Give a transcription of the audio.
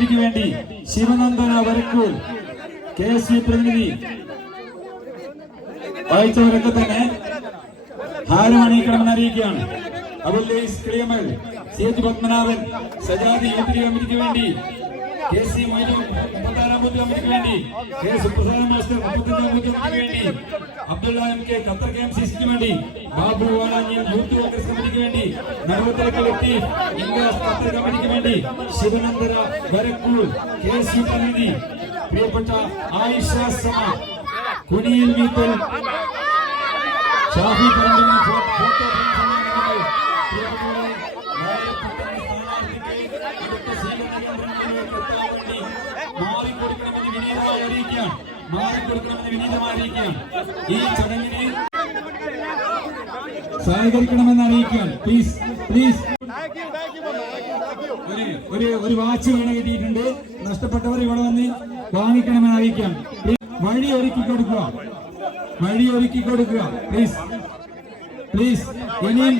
കമ്മിറ്റിക്ക് വേണ്ടി Sivanandana Varakkur K S U പ്രതിനിധി വായിച്ചവരൊക്കെ തന്നെ ഹാരം അണിയിക്കണമെന്ന് അറിയിക്കുകയാണ്. അബുൽ സി എച്ച് പത്മനാഭൻ സജാതി യൂത്ത് കമ്മിറ്റിക്ക് വേണ്ടി కేసీ మైని మమతారామూర్తి కమిటీకి వెళ్ళండి కే సుప్రసాద్ మాస్టర్ మమతారామూర్తి కమిటీకి వెళ్ళండి అబ్దుల్లా ఎంకే ఖత్తర్ కేఎంసీకి వెళ్ళండి బాబు వాడాంజన్ కలెక్టి ఇంగా ఖత్తర్ కమిటీకి వెళ్ళండి శివనందర గరక్కుల్ కే సూపర్నిధి ప్రియపట ఆయిషా సమా కునీల్ మీతుల్ ఫోటో ప్రియపట വിനീതമായി വിനീതമായി. ഈ സഹകരിക്കണമെന്ന് അറിയിക്കുകയാണ് പ്ലീസ് പ്ലീസ് ഒരു ഒരു വാച്ച് വീണ കിട്ടിയിട്ടുണ്ട്. നഷ്ടപ്പെട്ടവർ ഇവിടെ വന്ന് വാങ്ങിക്കണമെന്ന് അറിയിക്കാം വഴി ഒരുക്കി കൊടുക്കുക. വഴി ഒരുക്കി കൊടുക്കുക. പ്ലീസ് പ്ലീസ് ഇനിയും